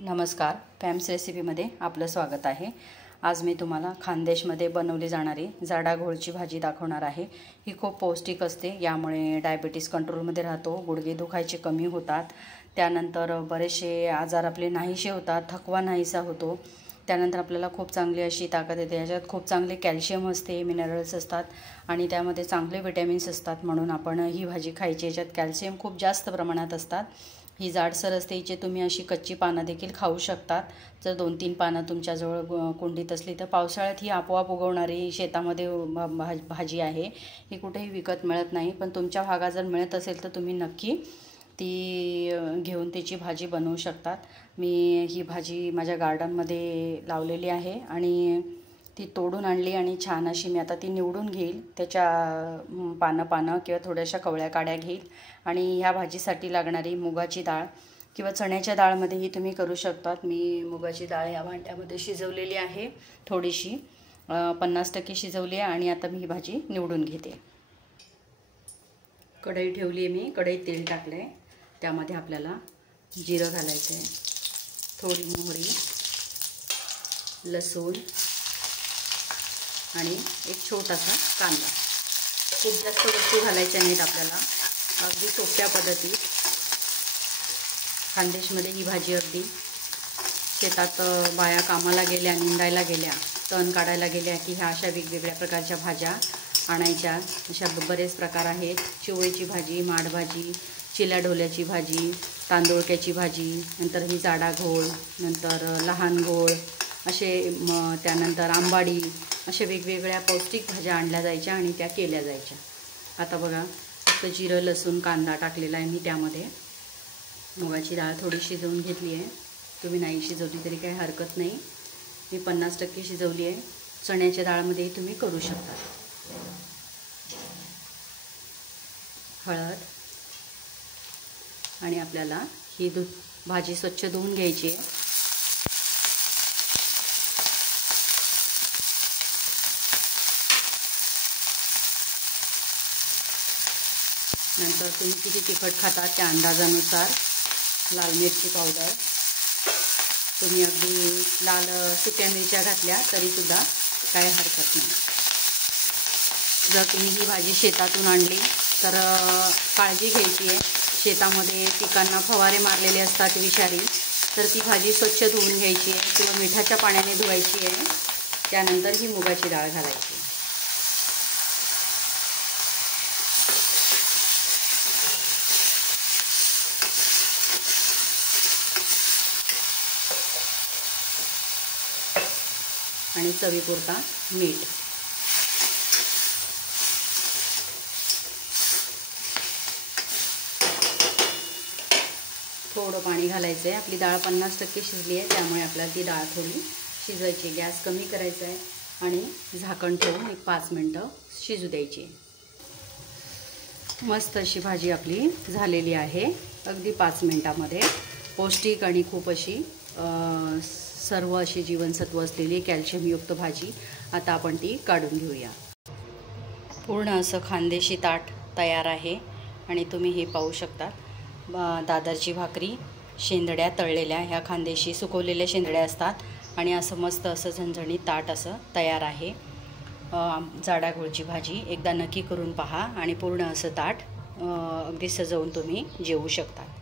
नमस्कार, फॅम्स रेसिपीमध्ये आपलं स्वागत आहे। आज मी तुम्हाला खानदेशमध्ये बनवली जाणारी जाडा घोळची भाजी दाखवणार आहे। ही खूप पौष्टिक असते, यामुळे डायबिटीज कंट्रोलमध्ये राहतो, गुडघे दुखायचे कमी होतात, त्यानंतर बरेचसे आजार आपले नाहीसे होतात, थकवा नाहीसा होतो, त्यानंतर आपल्याला खूप चांगली अशी ताकद येते। याच्यात खूप चांगले कॅल्शियम असते, मिनरल्स असतात आणि त्यामध्ये चांगले विटॅमिन्स असतात, म्हणून आपण ही भाजी खायची। याच्यात कॅल्शियम खूप जास्त प्रमाणात असतात। ही जाडसर असते, हिचे तुम्ही अशी कच्ची पानं देखील खाऊ शकतात। जर 2-3 पानं तुमच्याजवळ कुंडीत असली तर पावसाळ्यात ही आपोआप उगवणारी शेतामध्ये भाजी आहे। ही कुठेही विकत मिळत नाही, पण तुमच्या भागात जर मिळत असेल तर तुम्ही नक्की ती घेऊन त्याची भाजी बनवू शकतात। मी ही भाजी माझ्या गार्डनमध्ये लावलेली आहे आणि ती तोडून आणली आणि छान अशी मी आता ती निवडून घेईल। त्याच्या पानं किंवा थोड्याशा कवळ्या काड्या घेईल आणि ह्या भाजीसाठी लागणारी मुगाची डाळ किंवा चण्याच्या डाळमध्येही तुम्ही करू शकतात। मी मुगाची डाळ या भांड्यामध्ये शिजवलेली आहे, थोडीशी 50% शिजवली आहे आणि आता मी ही भाजी निवडून घेते। कढई ठेवली आहे, मी कढईत तेल टाकलं आहे, त्यामध्ये आपल्याला जिरं घालायचं आहे, थोडी मोहरी, लसूण आणि एक छोटासा कांदा। खूप जास्त वस्तू घालायच्या नाहीत आपल्याला, अगदी सोप्या पद्धतीत। खानदेशमध्ये ही भाजी अगदी शेतात बाया कामाला गेल्या, निंदायला गेल्या, तण काढायला गेल्या की ह्या अशा वेगवेगळ्या प्रकारच्या भाज्या आणायच्या। अशा बरेच प्रकार आहेत, चिवळीची भाजी, माडभाजी, चिल्या ढोल्याची भाजी, तांदुळक्याची भाजी, नंतर ही जाडा घोळ, नंतर लहान घोळ, असे त्यानंतर आंबाडी, अशा वेगवेगळ्या पौष्टिक भाज्या आणल्या जायच्या आणि त्या केल्या जायच्या। आता बघा, फक्त जिरं, लसूण, कांदा टाकलेला आहे मी त्यामध्ये। मुगाची डाळ थोडी शिजवून घेतली आहे, तुम्ही नाही शिजवली तरी काही हरकत नाही, मी 50% शिजवली आहे। चण्याच्या डाळमध्येही तुम्ही करू शकता। हळद आणि आपल्याला ही भाजी स्वच्छ धुवून घ्यायची आहे। नंतर तुम्ही किती तिखट खाता त्या अंदाजानुसार लाल मिरची पावडर, तुम्ही अगदी लाल सुक्या मिरच्या घातल्या तरीसुद्धा काय हरकत नाही। जर तुम्ही ही भाजी शेतातून आणली तर काळजी घ्यायची आहे, शेतामध्ये पिकांना फवारे मारलेले असतात विषारी, तर ती भाजी स्वच्छ धुवून घ्यायची आहे किंवा मिठाच्या पाण्याने धुवायची आहे, त्यानंतर ही मुगाची डाळ घालायची। आणि चवीपुरता मीठ। थोडं पाणी घालायचं आहे, आपली डाळ 50% शिजली आहे, त्यामुळे आपल्याला ती डाळ थोडी शिजवायची। गॅस कमी करायचा आहे आणि झाकण ठेवून एक 5 मिनटं शिजू द्यायची। मस्त अशी भाजी आपली झालेली आहे, अगदी 5 मिनटामध्ये। पौष्टिक आणि खूप अशी सर्व अशी जीवनसत्व असलेली कॅल्शियमयुक्त भाजी। आता आपण ती काढून घेऊया। पूर्ण असं खानदेशी ताट तयार आहे आणि तुम्ही हे पाहू शकता, दादरची भाकरी, शेंदड्या तळलेल्या, ह्या खानदेशी सुकवलेल्या शेंदड्या असतात आणि असं मस्त असं झणझणीत ताट असं तयार आहे। जाडा घोळची भाजी एकदा नक्की करून पहा आणि पूर्ण असं ताट अगदी सजवून तुम्ही जेवू शकता।